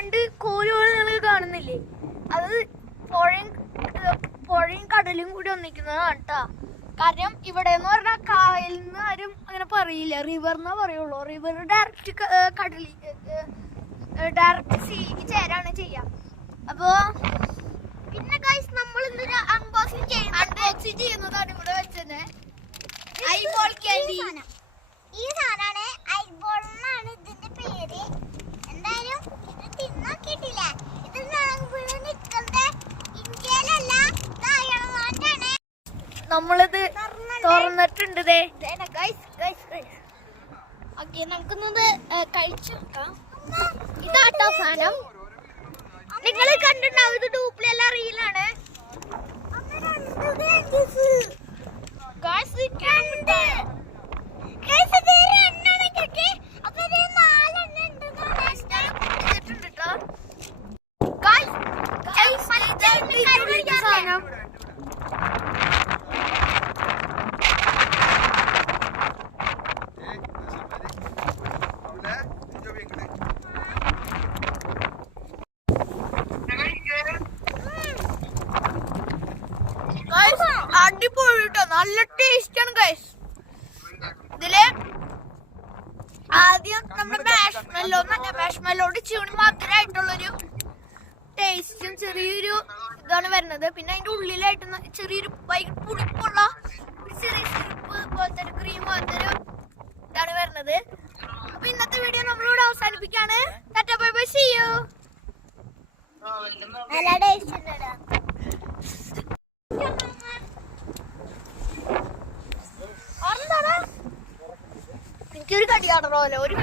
രണ്ട് കോലുകൾ നിങ്ങൾ കാണുന്നില്ലേ? അത് പുഴയും കടലും കൂടി ഒന്നിക്കുന്നതാണ് കേട്ടോ. കാരണം ഇവിടെ എന്ന് പറഞ്ഞാൽ കായലിൽ നിന്ന് ആരും അങ്ങനെ പറയില്ല, റിവർ എന്നാ പറയുള്ളൂ. റിവർ ഡയറക്റ്റ് കടലിൽ ഡയറക്റ്റ് സീക്ക് ചേരാണ് ചെയ്യാം. അപ്പോ പിന്നെ ഗൈസ് നമ്മൾ അൺബോക്സിംഗ് ചെയ്യുന്നതാണ് ഇവിടെ വെച്ചത്. Eyeball candy. ഈ സാധനമാണ് ഐബോൾ എന്നാണ് ഇതിന്റെ പേര്. എന്തായാലും ഇത് തിന്നോക്കിട്ടില്ല. ഇത് നിൽക്കുന്നത് ഇന്ത്യയിലല്ല, തായ്വാനിലാണ്. നമ്മളിത് തുറന്നിട്ടുണ്ട്. ഓക്കെ, നമുക്കൊന്നത് കഴിച്ചു നോക്കാം. ഇതാട്ടോ സാധനം. നിങ്ങൾ കണ്ടിട്ടുണ്ടാവും, ഇത് ഡൂപ്ലിയല്ല, റീലാണ്. സാധനം അടിപൊളി കേട്ടോ, നല്ല ടേസ്റ്റ് ആണ് ഗൈസ്. ഇതില് ആദ്യം നമ്മുടെ മാഷ്മെല്ലോട് ചൂട് മാത്രമായിട്ടുള്ളൊരു ടേസ്റ്റും ചെറിയൊരു ഇതാണ് വരുന്നത്. പിന്നെ അതിന്റെ ഉള്ളിലായിട്ട് ചെറിയൊരു പുളിപ്പുള്ള ഒരു ചെറിയ സിറപ്പ് പോലത്തെ ഒരു ക്രീം പോലത്തെ ഒരു ഇതാണ് വരുന്നത്. അപ്പൊ ഇന്നത്തെ വീഡിയോ നമ്മളിവിടെ അവസാനിപ്പിക്കാണ്. Tata bye bye, see you. നല്ല ടേസ്റ്റ് ഉണ്ടല്ലോ. എനിക്കൊരു കടിയാടണമല്ലോ, ഒരു